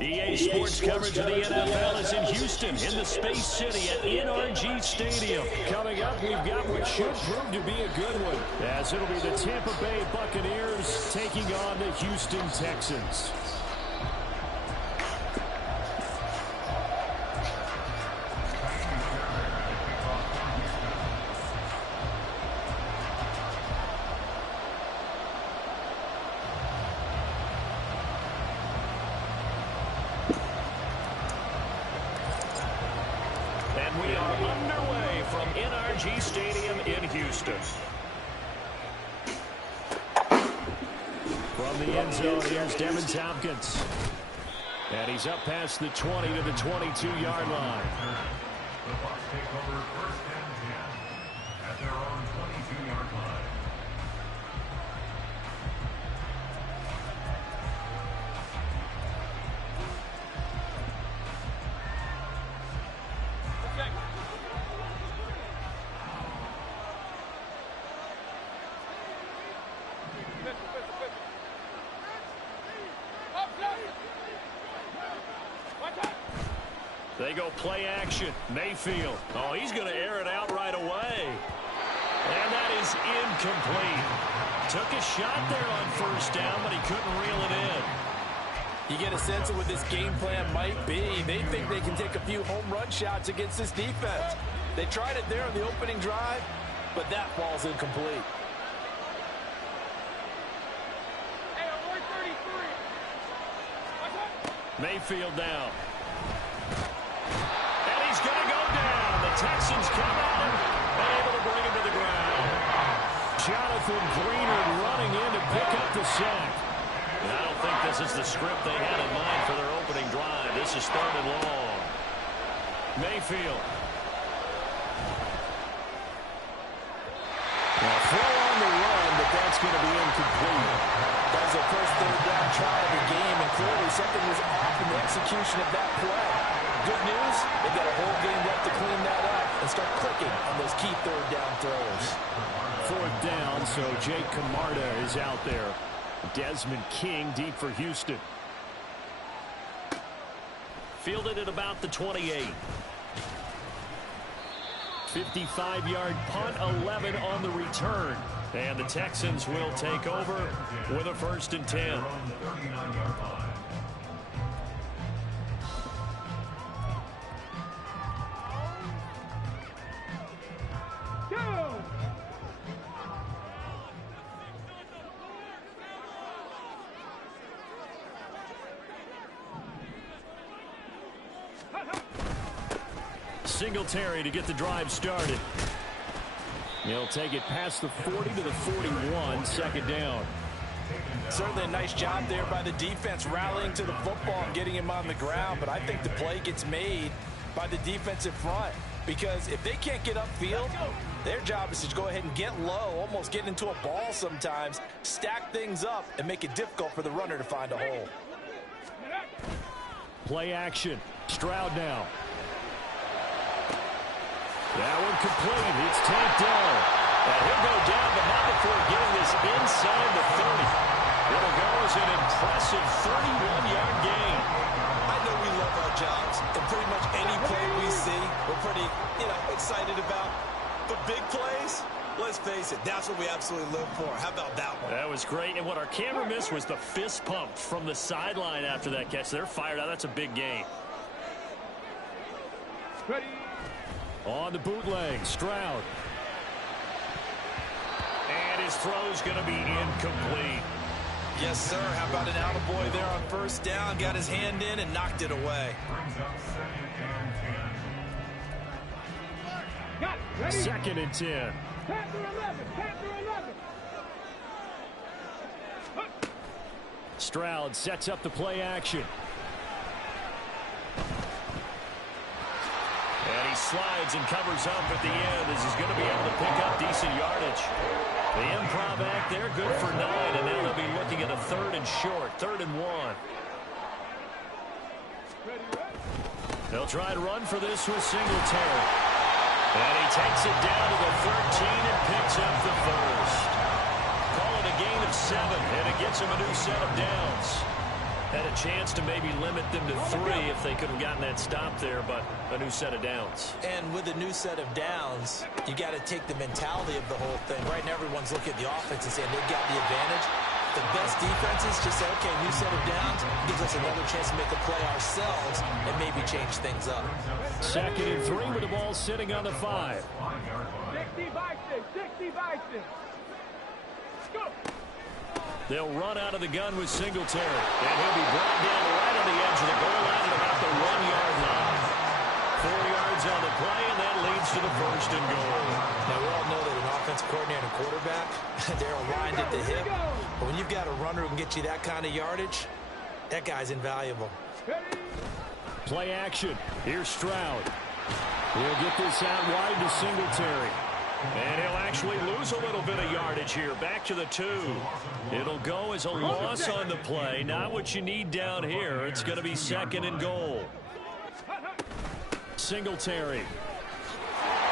EA Sports coverage of the NFL is in Houston, in the Space City at NRG Stadium. Coming up, we've got what should prove to be a good one, as it'll be the Tampa Bay Buccaneers taking on the Houston Texans. We are underway from NRG Stadium in Houston. From the end zone, here's Devin Tompkins. And he's up past the 20 to the 22-yard line. The Bucs take over first and 10 at their own 22-yard line. They go play action. Mayfield. Oh, he's going to air it out right away. And that is incomplete. Took a shot there on first down, but he couldn't reel it in. You get a sense of what this game plan might be. They think they can take a few home run shots against this defense. They tried it there on the opening drive, but that ball's incomplete. Mayfield down. And he's going to go down. The Texans come at him and able to bring him to the ground. Jonathan Greenard running in to pick up the sack. And I don't think this is the script they had in mind for their opening drive. This is third and long. Mayfield. Now throw on the run, but that's going to be incomplete. That was the first third down try of the game, and clearly something was off in the execution of that play. good news, they've got a whole game left to clean that up and start clicking on those key third down throws. Fourth down, so Jake Camarda is out there. Desmond King deep for Houston. Fielded at about the 28. 55-yard punt, 11 on the return. And the Texans will take over with a 1st and 10. Singletary to get the drive started. He'll take it past the 40 to the 41, 2nd down. Certainly a nice job there by the defense rallying to the football and getting him on the ground, but I think the play gets made by the defensive front because if they can't get upfield, their job is to go ahead and get low, almost get into a ball sometimes, stack things up, and make it difficult for the runner to find a hole. Play action. Stroud now. That one complete. It's tapped down. And he'll go down, but not before getting this inside the 30. It'll go as an impressive 31-yard gain. I know we love our jobs, and pretty much any play we see, we're pretty, excited about. But big plays, let's face it, that's what we absolutely live for. How about that one? That was great, and what our camera missed was the fist pump from the sideline after that catch. They're fired out. That's a big gain. Ready. On the bootleg, Stroud. And his throw's going to be incomplete. Yes, sir. How about an attaboy there on 1st down? Got his hand in and knocked it away. 2nd and 10. Stroud sets up the play action. And he slides and covers up at the end as he's going to be able to pick up decent yardage. The improv act there, good for 9, and now they'll be looking at a 3rd and short, 3rd and 1. They'll try to run for this with Singletary. And he takes it down to the 13 and picks up the 1st. Call it a gain of 7, and it gets him a new set of downs. Had a chance to maybe limit them to 3 if they could have gotten that stop there, but a new set of downs. And with a new set of downs, you got to take the mentality of the whole thing. Right now, everyone's looking at the offense and saying they've got the advantage. The best defenses just say, okay, new set of downs gives us another chance to make a play ourselves and maybe change things up. 2nd and 3 with the ball sitting on the 5. 60 by 6. Go. They'll run out of the gun with Singletary. And he'll be brought down right on the edge of the goal line at about the 1-yard line. 4 yards on the play, and that leads to the 1st and goal. Now, we all know that an offensive coordinator and quarterback, they're aligned at the hip. But when you've got a runner who can get you that kind of yardage, that guy's invaluable. Play action. Here's Stroud. He'll get this out wide to Singletary. And he'll actually lose a little bit of yardage here. Back to the 2. It'll go as a loss on the play. Not what you need down here. It's going to be 2nd and goal. Singletary.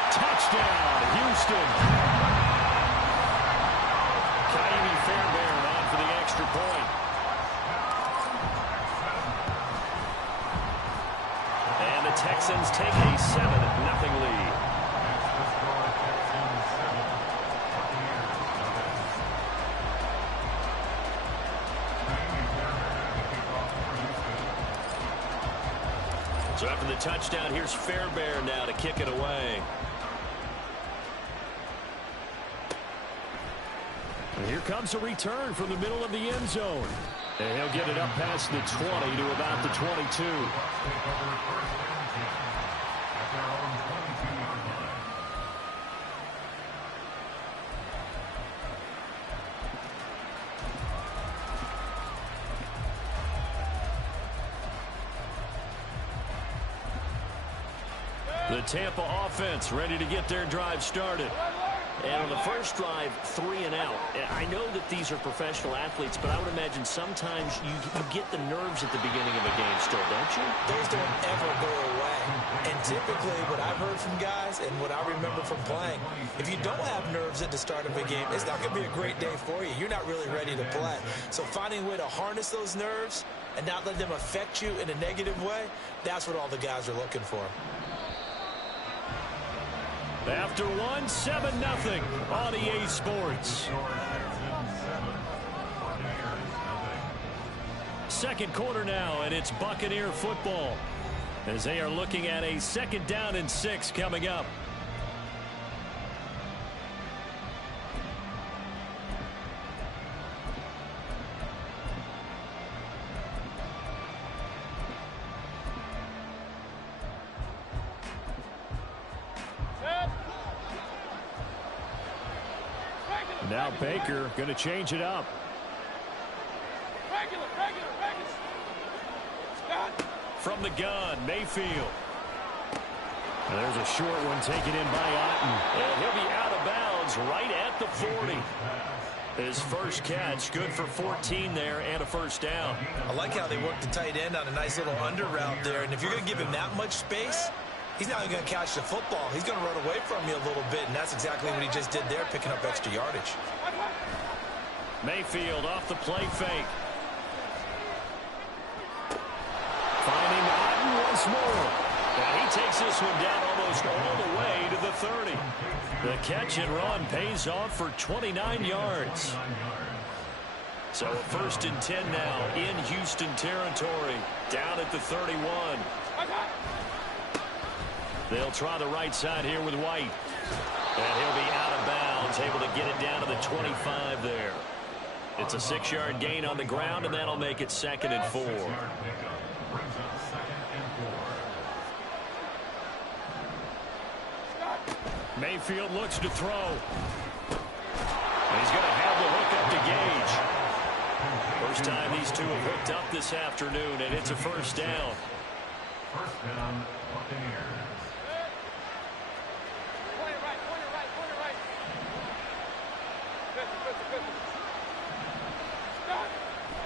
Touchdown, Houston. Kaimi Fairbairn on for the extra point. And the Texans take a 7-0 lead. So after the touchdown, here's Fairbairn now to kick it away. And here comes a return from the middle of the end zone. And he'll get it up past the 20 to about the 22. The Tampa offense ready to get their drive started. And on the first drive, 3 and out. I know that these are professional athletes, but I would imagine sometimes you get the nerves at the beginning of a game still, don't you? Those don't ever go away. And typically what I've heard from guys and what I remember from playing, if you don't have nerves at the start of a game, it's not going to be a great day for you. You're not really ready to play. So finding a way to harness those nerves and not let them affect you in a negative way, that's what all the guys are looking for. After 1, 7-0 on EA Sports. Second quarter now, and it's Buccaneer football as they are looking at a 2nd down and 6 coming up. Now Baker going to change it up. From the gun, Mayfield. And there's a short one taken in by Otten. And he'll be out of bounds right at the 40. His first catch, good for 14 there and a first down. I like how they worked the tight end on a nice little under route there. And if you're going to give him that much space, he's not even going to catch the football. He's going to run away from you a little bit, and that's exactly what he just did there, picking up extra yardage. Mayfield off the play fake. Finding Otten once more. And he takes this one down almost all the way to the 30. The catch and run pays off for 29 yards. So a 1st and 10 now in Houston territory, down at the 31. They'll try the right side here with White. And he'll be out of bounds, able to get it down to the 25 there. It's a 6-yard gain on the ground, and that'll make it 2nd and 4. Mayfield looks to throw. And he's going to have the hook up to Gage. First time these two have hooked up this afternoon, and it's a first down. First down, Buccaneers.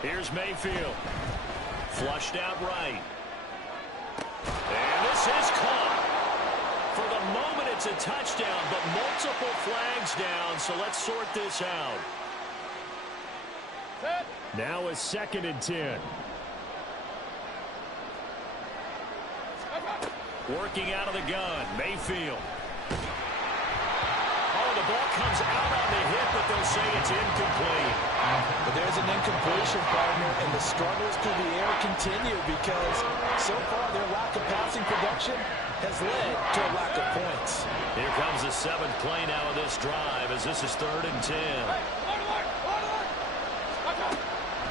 Here's Mayfield. Flushed out right. And this is caught. For the moment, it's a touchdown, but multiple flags down, so let's sort this out. Now a 2nd and 10. Working out of the gun, Mayfield. Oh, the ball comes out on the hit, but they'll say it's incomplete. But there's an incompletion, partner, and the struggles through the air continue because so far their lack of passing production has led to a lack of points. Here comes the 7th play now of this drive as this is 3rd and 10.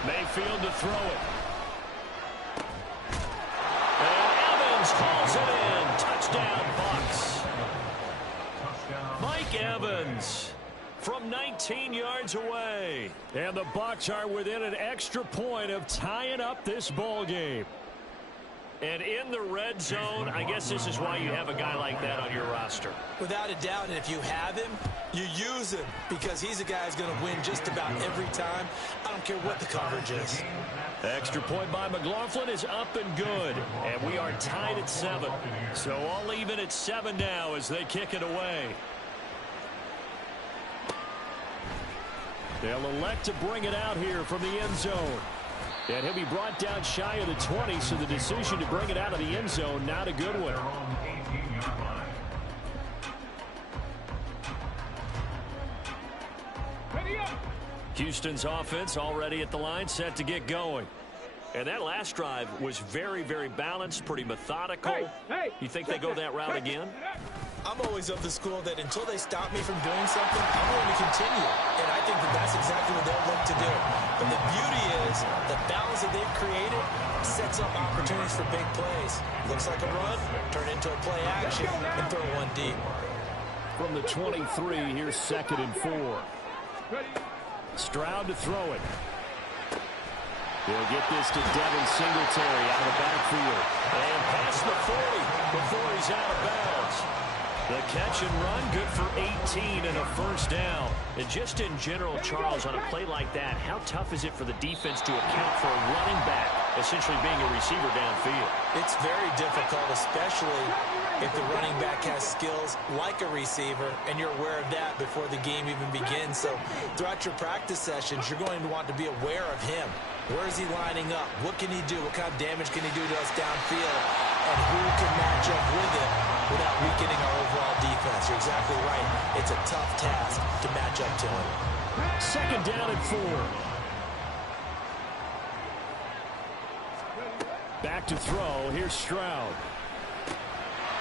Mayfield to throw it. And Evans calls it in. Touchdown, Bucs. Mike Evans from 19 yards away. And the Bucs are within an extra point of tying up this ball game. And in the red zone, I guess this is why you have a guy like that on your roster. Without a doubt, and if you have him, you use him because he's a guy who's going to win just about every time. I don't care what the coverage is. Extra point by McLaughlin is up and good. And we are tied at 7. So all even at 7 now as they kick it away. They'll elect to bring it out here from the end zone. And he'll be brought down shy of the 20, so the decision to bring it out of the end zone, not a good one. Houston's offense already at the line, set to get going. And that last drive was very, very balanced, pretty methodical. You think they go that route again? I'm always of the school that until they stop me from doing something, I'm going to continue. And I think that that's exactly what they'll look to do. But the beauty is the balance that they've created sets up opportunities for big plays. Looks like a run, turn into a play action, and throw one deep. From the 23, here's 2nd and 4. Stroud to throw it. They'll get this to Devin Singletary out of the backfield. And past the 40 before he's out of bounds. The catch and run, good for 18 and a first down. And just in general, Charles, on a play like that, how tough is it for the defense to account for a running back essentially being a receiver downfield? It's very difficult, especially if the running back has skills like a receiver, and you're aware of that before the game even begins. So throughout your practice sessions, you're going to want to be aware of him. Where is he lining up? What can he do? What kind of damage can he do to us downfield? And who can match up with him without weakening our overall defense? You're exactly right. It's a tough task to match up to him. Second down and 4. Back to throw. Here's Stroud.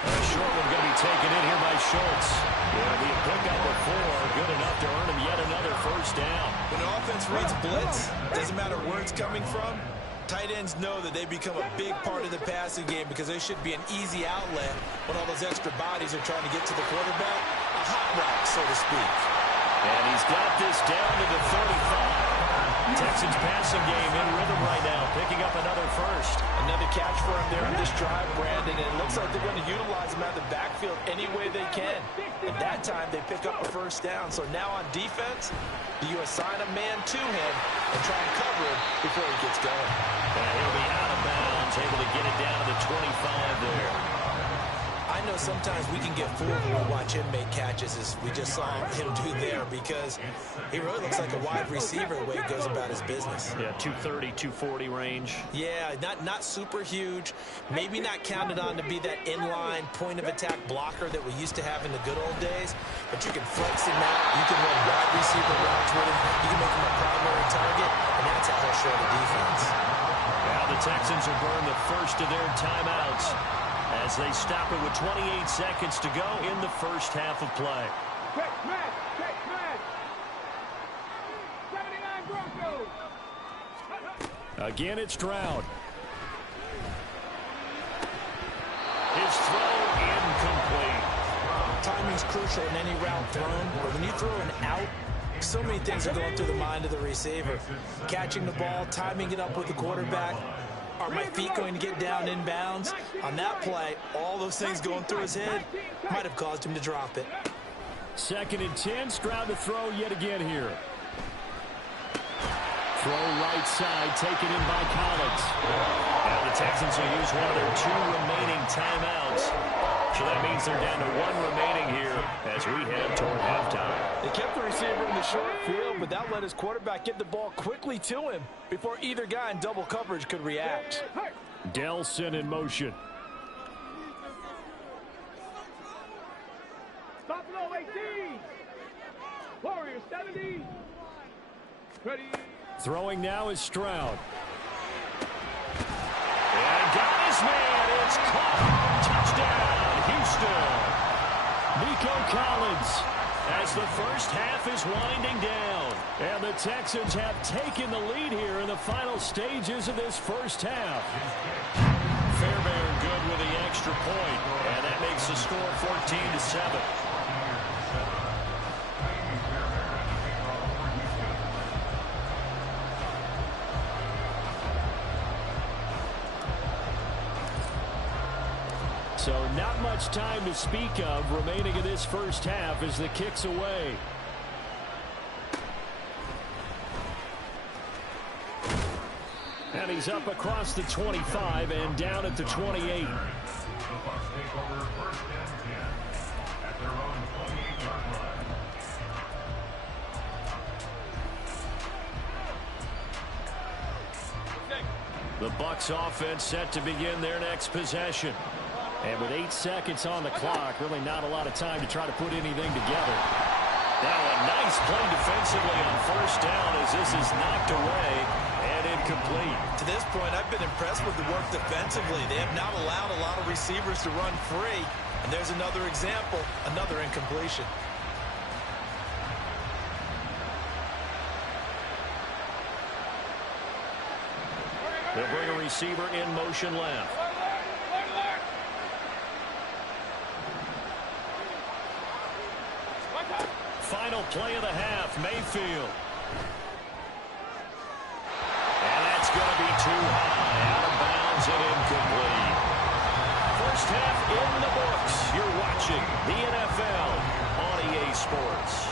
A short one going to be taken in here by Schultz. It'll be a pickup of 4. Good enough to earn him yet another first down. When an offense reads blitz, doesn't matter where it's coming from, tight ends know that they become a big part of the passing game because they should be an easy outlet when all those extra bodies are trying to get to the quarterback. A hot route, so to speak. And he's got this down to the 35. Texans passing game in rhythm right now, picking up another first. Another catch for him there on this drive, Brandon, and it looks like they're going to utilize him out of the backfield any way they can. At that time, they pick up a first down. So now on defense, do you assign a man to him and try and cover him before he gets going? And he'll be out of bounds, able to get it down to the 25 there. I know sometimes we can get fooled when we watch him make catches, as we just saw him do there, because he really looks like a wide receiver the way he goes about his business. Yeah, 230, 240 range. Yeah, not super huge. Maybe not counted on to be that inline point-of-attack blocker that we used to have in the good old days, but you can flex him out. You can run wide receiver routes with him. You can make him a primary target, and that's how he'll show the defense. Now the Texans will burn the first of their timeouts as they stop it with 28 seconds to go in the first half of play. Check match. 79 Broncos. Again, it's Stroud. His throw incomplete. Timing's crucial in any route thrown, but when you throw an out, so many things are going through the mind of the receiver. Catching the ball, timing it up with the quarterback. Are my feet going to get down inbounds? On that play, all those things going through his head might have caused him to drop it. 2nd and 10, Stroud to throw yet again here. Throw right side, taken in by Collins. Now the Texans will use one of their 2 remaining timeouts. So that means they're down to 1 remaining here as we head toward halftime. They kept the receiver in the short field, but that let his quarterback get the ball quickly to him before either guy in double coverage could react. Delson in motion. Buffalo 18. Warriors 70. Ready. Throwing now is Stroud. And got his man. It's caught. Touchdown, Houston. Nico Collins as the first half is winding down. And the Texans have taken the lead here in the final stages of this first half. Fairbairn good with the extra point, and that makes the score 14-7. So not much time to speak of remaining in this first half as the kick's away. And he's up across the 25 and down at the 28. The Bucs offense set to begin their next possession. And with 8 seconds on the clock, really not a lot of time to try to put anything together. Now a nice play defensively on first down as this is knocked away and incomplete. To this point, I've been impressed with the work defensively. They have not allowed a lot of receivers to run free. And there's another example, another incompletion. They'll bring a receiver in motion left. Final play of the half, Mayfield. And that's going to be too high, out of bounds and incomplete. First half in the books. You're watching watching the NFL on EA Sports.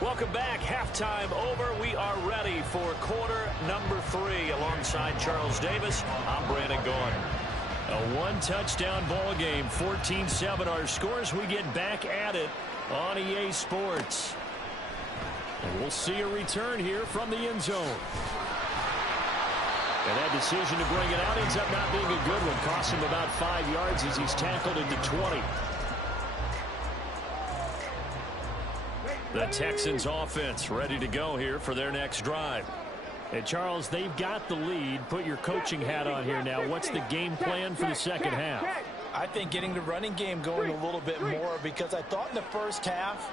Welcome back. Halftime over. We are ready for quarter number 3. Alongside Charles Davis, I'm Brandon Gaughan. A one-touchdown ball game, 14-7 our scores. We get back at it on EA Sports. And we'll see a return here from the end zone. And that decision to bring it out ends up not being a good one. Costs him about 5 yards as he's tackled into 20. The Texans offense ready to go here for their next drive. And Charles, they've got the lead. Put your coaching hat on here now. What's the game plan for the second half? I think getting the running game going a little bit more, because I thought in the first half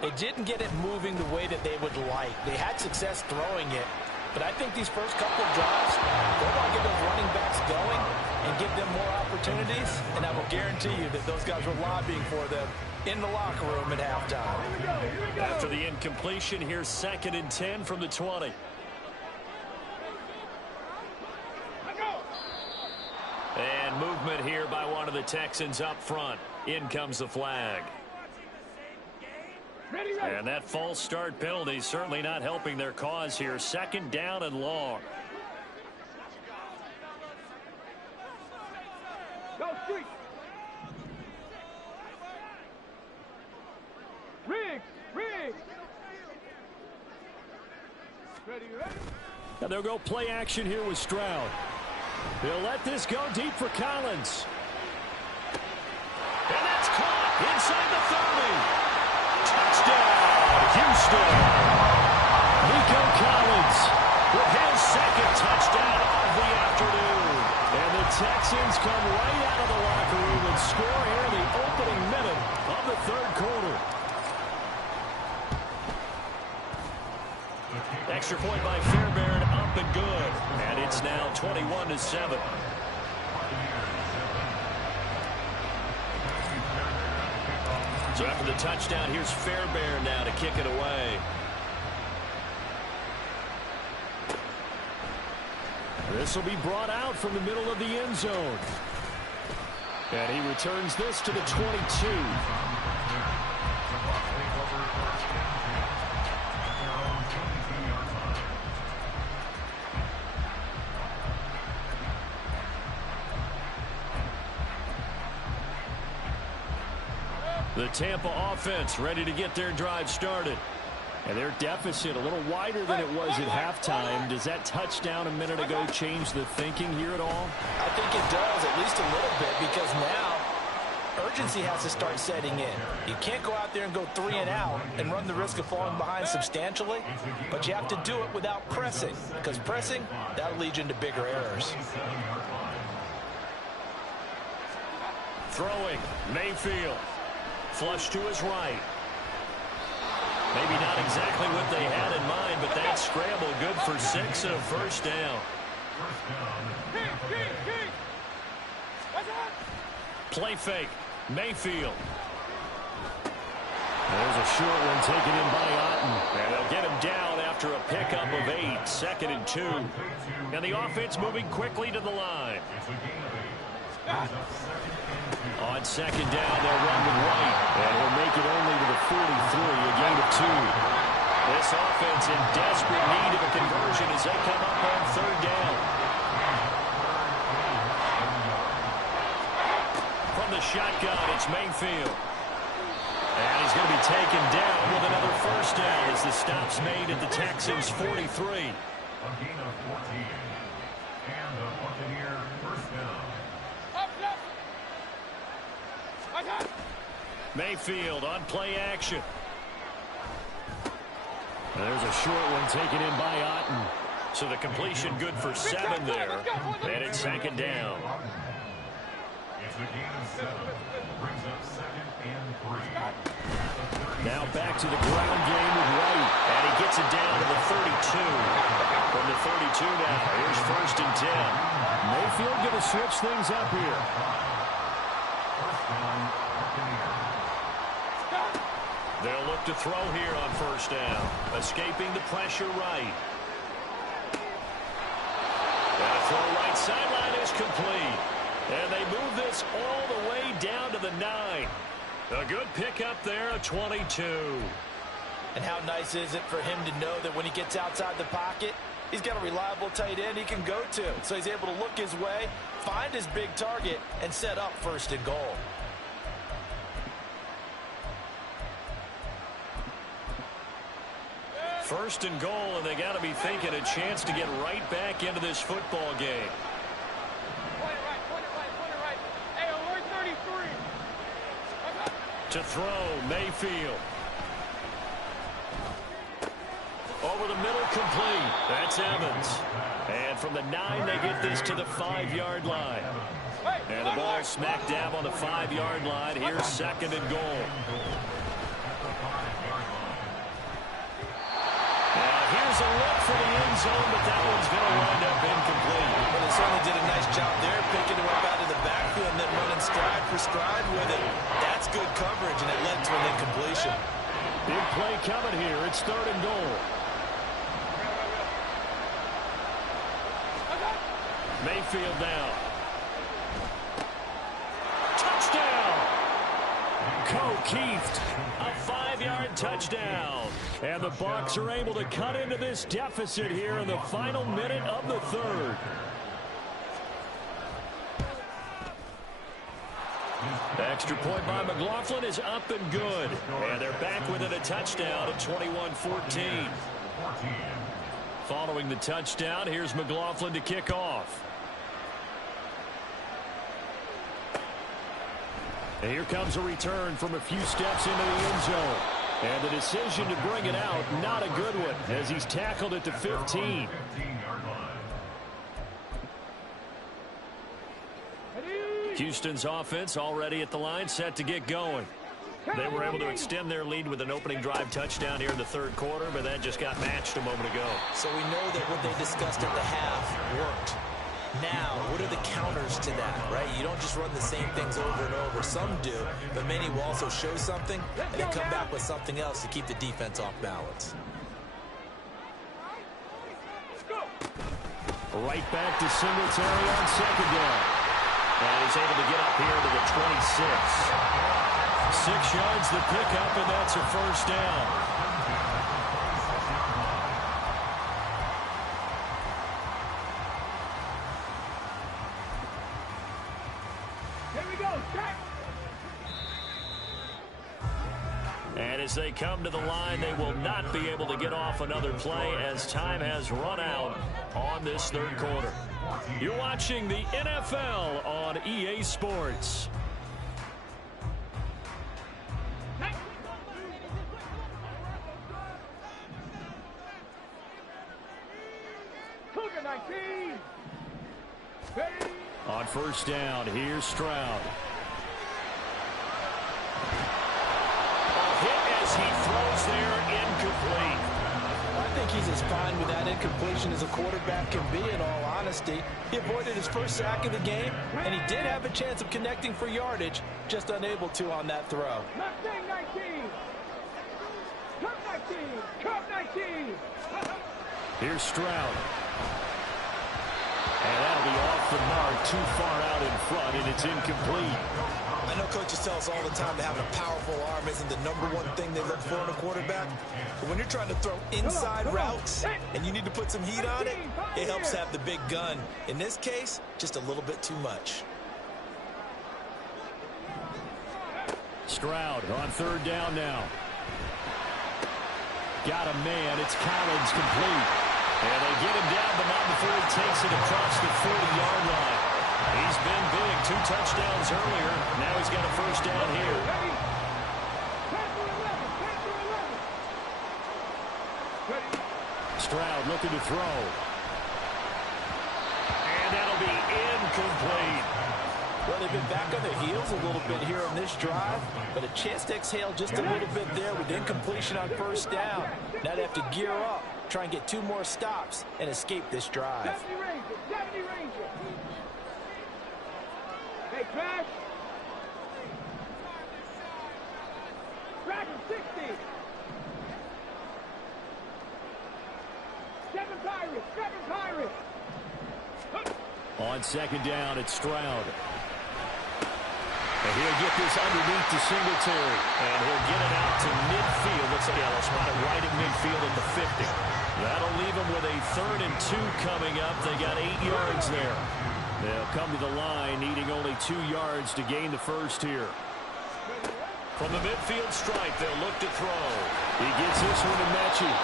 they didn't get it moving the way that they would like. They had success throwing it, but I think these first couple of drives, they want to get those running backs going and give them more opportunities, and I will guarantee you that those guys were lobbying for them in the locker room at halftime. After the incompletion, here's 2nd and 10 from the 20. And movement here by one of the Texans up front. In comes the flag. And that false start penalty certainly not helping their cause here. 2nd down and long. Go street. Riggs. Ready. Now they'll go play action here with Stroud. They'll let this go deep for Collins. And that's caught inside the 30. Touchdown, Houston. Nico Collins with his 2nd touchdown of the afternoon. And the Texans come right out of the locker room and score here in the opening minute of the 3rd quarter. Extra point by Fairbairn, up and good. And it's now 21-7. So after the touchdown, here's Fairbairn now to kick it away. This will be brought out from the middle of the end zone. And he returns this to the 22. The Tampa offense ready to get their drive started. And their deficit a little wider than it was at halftime. Does that touchdown a minute ago change the thinking here at all? I think it does, at least a little bit, because now urgency has to start setting in. You can't go out there and go 3 and out and run the risk of falling behind substantially, but you have to do it without pressing, because pressing, that'll lead you into bigger errors. Throwing, Mayfield. Flush to his right. Maybe not exactly what they had in mind, but that scramble good for 6 and a 1st down. Play fake. Mayfield. There's a short one taken in by Otten. And they'll get him down after a pickup of 8. 2nd and 2. And the offense moving quickly to the line. On 2nd down, they'll run with White. And he'll make it only to the 43, a gain of 2. This offense in desperate need of a conversion as they come up on 3rd down. From the shotgun, it's Mayfield. And he's going to be taken down with another 1st down as the stop's made at the Texans' 43. A gain of 14. And the Buccaneer 1st down. Mayfield on play action. There's a short one taken in by Otten. So the completion good for 7 there. And it's 2nd down. It's a gain of 7. Brings up 2nd and 3. Now back to the ground game with White. And he gets it down to the 32. From the 32 now, here's 1st and 10. Mayfield going to switch things up here. 1st down, Buccaneers. They'll look to throw here on first down. Escaping the pressure right. And a throw right sideline is complete. And they move this all the way down to the 9. A good pickup there, a 22. And how nice is it for him to know that when he gets outside the pocket, he's got a reliable tight end he can go to. So he's able to look his way, find his big target, and set up first and goal. First and goal, and they got to be thinking a chance to get right back into this football game. Point it right. Hey, alert 33. To throw, Mayfield. Over the middle, complete. That's Evans. And from the 9, they get this to the 5-yard line. And the ball smack dab on the 5-yard line. Here's second and goal. Here's a look for the end zone, but that one's going to wind up incomplete. But they certainly did a nice job there, picking him up out of the backfield and then running stride for stride with it. That's good coverage, and it led to an incompletion. Big play coming here. It's third and goal. Mayfield down. Touchdown! Keeft, a 5-yard touchdown. And the Bucs are able to cut into this deficit here in the final minute of the third. The extra point by McLaughlin is up and good. And they're back within a touchdown at 21-14. Following the touchdown, here's McLaughlin to kick off. And here comes a return from a few steps into the end zone. And the decision to bring it out, not a good one, as he's tackled at the 15. Houston's offense already at the line, set to get going. They were able to extend their lead with an opening drive touchdown here in the third quarter, but that just got matched a moment ago. So we know that what they discussed at the half worked. Now, what are the counters to that, right? You don't just run the same things over and over. Some do, but many will also show something and then come back with something else to keep the defense off balance. Right back to Singletary on second down. And he's able to get up here to the 26. 6 yards the pickup, and that's a first down. And as they come to the line, they will not be able to get off another play as time has run out on this third quarter. You're watching the NFL on EA Sports. On first down, here's Stroud. He throws there, incomplete. I think he's as fine with that incompletion as a quarterback can be, in all honesty. He avoided his first sack of the game, and he did have a chance of connecting for yardage, just unable to on that throw. Here's Stroud. And that'll be off the mark, too far out in front, and it's incomplete. I know coaches tell us all the time that having a powerful arm isn't the #1 thing they look for in a quarterback. But when you're trying to throw inside routes and you need to put some heat on it, it helps have the big gun. In this case, just a little bit too much. Stroud on third down now. Got a man. It's Collins, complete. And they get him down, but not before he takes it across the 40-yard line. He's been big. 2 touchdowns earlier. Now he's got a first down here. Stroud looking to throw. And that'll be incomplete. Well, they've been back on their heels a little bit here on this drive, but a chance to exhale just a little bit there with incompletion on first down. Now they have to gear up, try and get 2 more stops, and escape this drive. Hey, Crash! Crash! 60. 7 Pirates, 7 Pirates. On second down, it's Stroud. And he'll get this underneath to Singletary. And he'll get it out to midfield. Looks like they'll spot it right at midfield at the 50. That'll leave them with a 3rd and 2 coming up. They got 8 yards there. They'll come to the line, needing only 2 yards to gain the first here. From the midfield stripe, they'll look to throw. He gets this one to Mechie.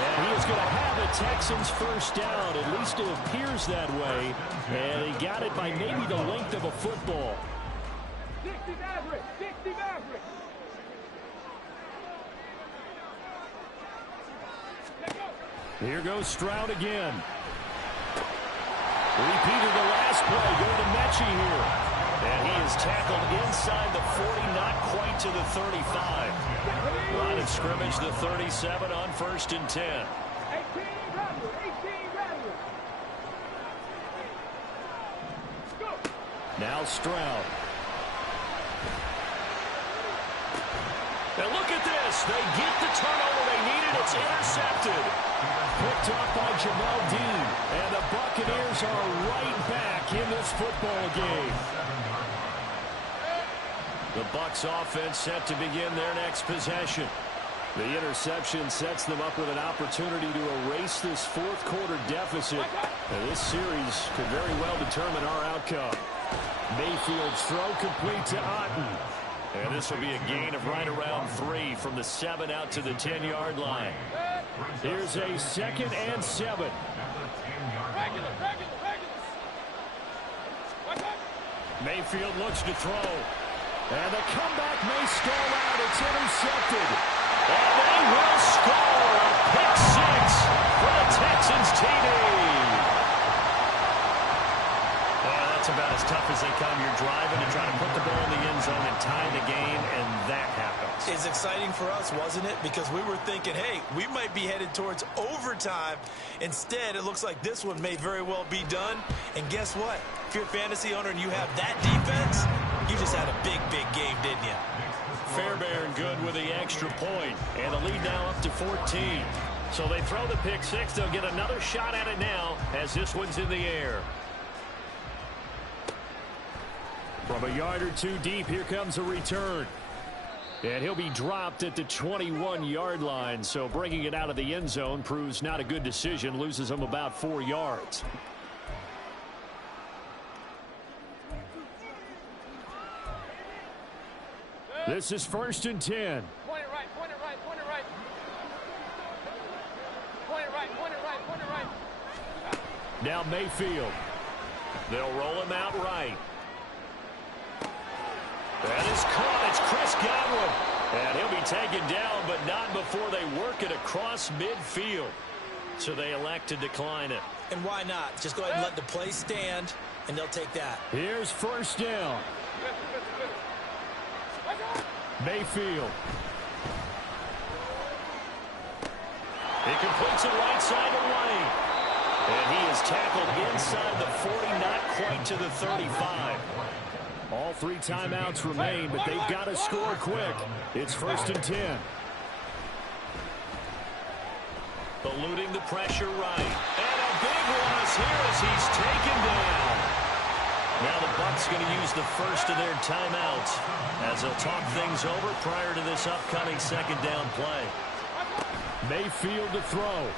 And he is going to have a Texans first down. At least it appears that way. And he got it by maybe the length of a football. 60 Maverick, 60 Maverick. Here goes Stroud again. Repeated the last play. Going to Mechie here. And he is tackled inside the 40, not quite to the 35. Line of scrimmage, the 37 on 1st and 10. 18 Maverick, 18 Maverick. Go. Now Stroud. And look at this. They get the turnover they needed. It's intercepted. Picked off by Jamel Dean. And the Buccaneers are right back in this football game. The Bucs offense set to begin their next possession. The interception sets them up with an opportunity to erase this 4th quarter deficit. And this series could very well determine our outcome. Mayfield's throw complete to Otten. And this will be a gain of right around 3 from the 7 out to the 10-yard line. Here's a 2nd and 7. Mayfield looks to throw. And the comeback may stall out. It's intercepted. And they will score a pick 6 for the Texans TD. That's about as tough as they come. You're driving to try to put the ball in the end zone and tie the game, and that happens. It's exciting for us, wasn't it? Because we were thinking, hey, we might be headed towards overtime. Instead, it looks like this one may very well be done. And guess what? If you're a fantasy owner and you have that defense, you just had a big, big game, didn't you? Fairbairn good with the extra point, and the lead now up to 14. So they throw the pick 6. They'll get another shot at it now as this one's in the air. From a yard or 2 deep, here comes a return. And he'll be dropped at the 21-yard line, so bringing it out of the end zone proves not a good decision, loses him about 4 yards. This is 1st and 10. Point it right, point it right, point it right. Point it right, point it right, point it right. Now Mayfield. They'll roll him out right. That is caught. It's Chris Godwin. And he'll be taken down, but not before they work it across midfield. So they elect to decline it. And why not? Just go ahead and let the play stand, and they'll take that. Here's 1st down. Mayfield. He completes it right side of Lane. And he is tackled inside the 40, not quite to the 35. All 3 timeouts remain, but they've got to score quick. It's 1st and 10. Eluding the pressure right. And a big loss here as he's taken down. Now the Bucs going to use the first of their timeouts as they'll talk things over prior to this upcoming 2nd down play. Mayfield to throw.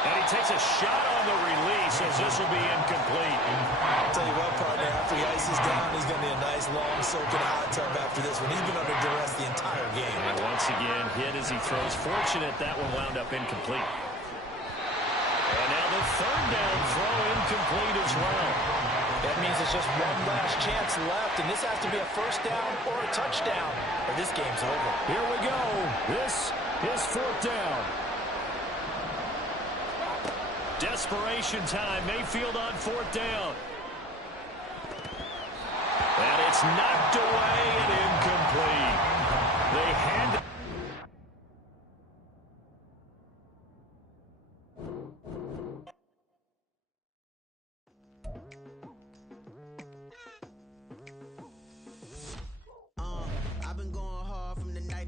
And he takes a shot on the release as this will be incomplete. I'll tell you what, partner, after he ices down, he's going to need a nice, long, soaking hot tub after this one. He's been under duress the entire game. And once again, hit as he throws. Fortunate that one wound up incomplete. And now the 3rd down throw incomplete as well. That means it's just one last chance left, and this has to be a 1st down or a touchdown, or this game's over. Here we go. This is 4th down. Desperation time. Mayfield on 4th down. And it's knocked away and incomplete. They hand it. I've been going hard from the night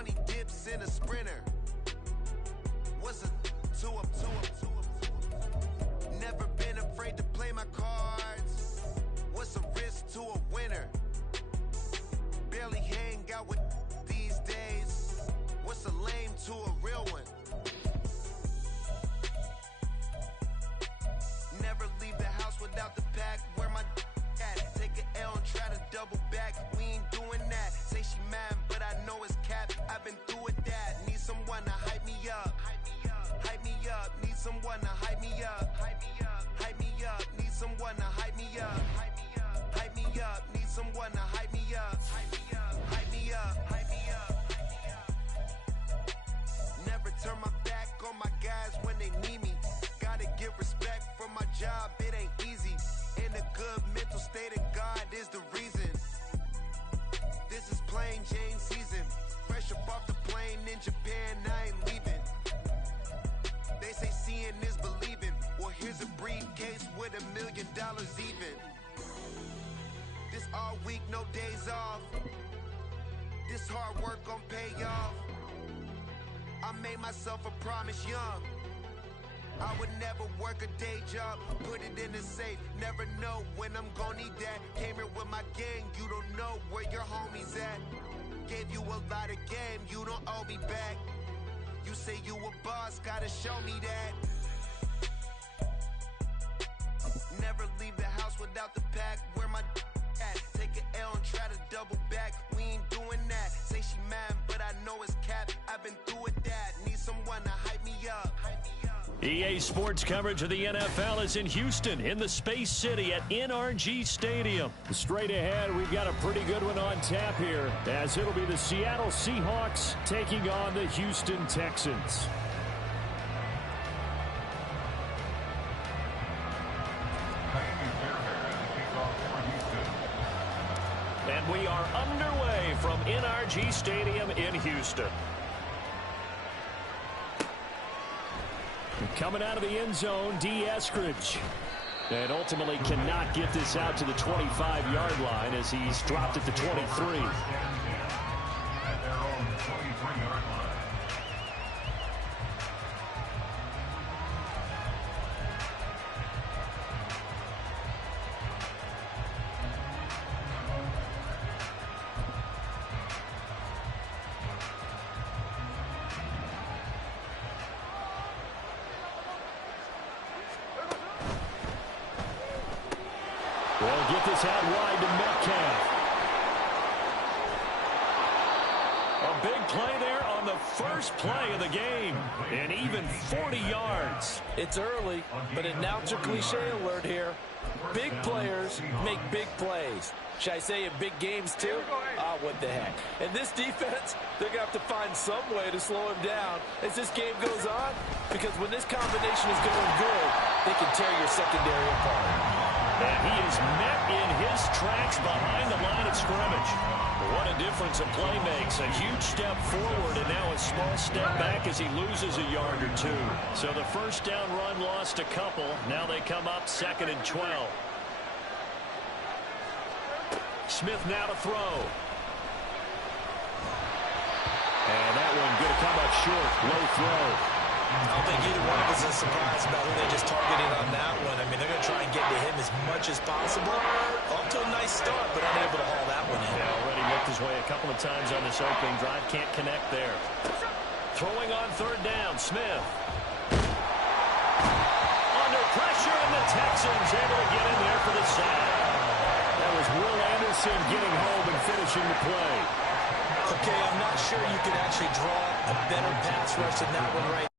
20 dips in a sprinter. What's a two-up? Never been afraid to play my cards. What's a risk to a winner? Barely hang out with these days. What's a lame to a real one? Never leave the house without the pack. Where my at? Take an L and try to double back. We ain't doing that. Say she mad, but I know it's cap. I've been through with that. Need someone to hype me up. Hype me up. Need someone to hype me up. Hype me up. Need someone to hype me up. Hype me up. Need someone to hype me up. Hype me up. Never turn my back on my guys when they need me. Gotta give respect for my job, it ain't easy. In a good mental state of God is the reason. This is plain Jane season. Fresh up off the plane in Japan, I ain't leaving. They say seeing is believing. Well, here's a briefcase with $1 million even. This all week, no days off. This hard work gon' pay off. I made myself a promise young. I would never work a day job, put it in the safe. Never know when I'm gon' need that. Came here with my gang, you don't know where your homies at. Gave you a lot of game, you don't owe me back. You say you a boss, gotta show me that. Never leave the house without the pack. Where my at? Take an L and try to double back. We ain't doing that. Say she mad, but I know it's cap. I've been through with that. Need someone to hype me up. EA Sports coverage of the NFL is in Houston, in the Space City at NRG Stadium. Straight ahead, we've got a pretty good one on tap here, as it'll be the Seattle Seahawks taking on the Houston Texans. And we are underway from NRG Stadium in Houston. Coming out of the end zone, D. Eskridge. And ultimately cannot get this out to the 25-yard line as he's dropped at the 23. At their own 23-yard line. They'll get this out wide to Metcalf. A big play there on the first play of the game. And even 40 yards. It's early, but announcer cliche alert here. Big players make big plays. Should I say in big games too? Ah, what the heck. And this defense, they're going to have to find some way to slow him down as this game goes on. Because when this combination is going good, they can tear your secondary apart. And he is met in his tracks behind the line of scrimmage. What a difference a play makes. A huge step forward and now a small step back as he loses a yard or two. So the first down run lost a couple. Now they come up 2nd and 12. Smith now to throw. And that one going to come up short. Low throw. I don't think either one of us is surprised about who they just targeted on that one. I mean, they're going to try and get to him as much as possible. Off to a nice start, but unable to haul that one in. Yeah, already worked his way a couple of times on this opening drive. Can't connect there. Throwing on 3rd down, Smith. Under pressure, and the Texans able to get in there for the sack. That was Will Anderson getting home and finishing the play. Okay, I'm not sure you could actually draw a better pass rush than that one right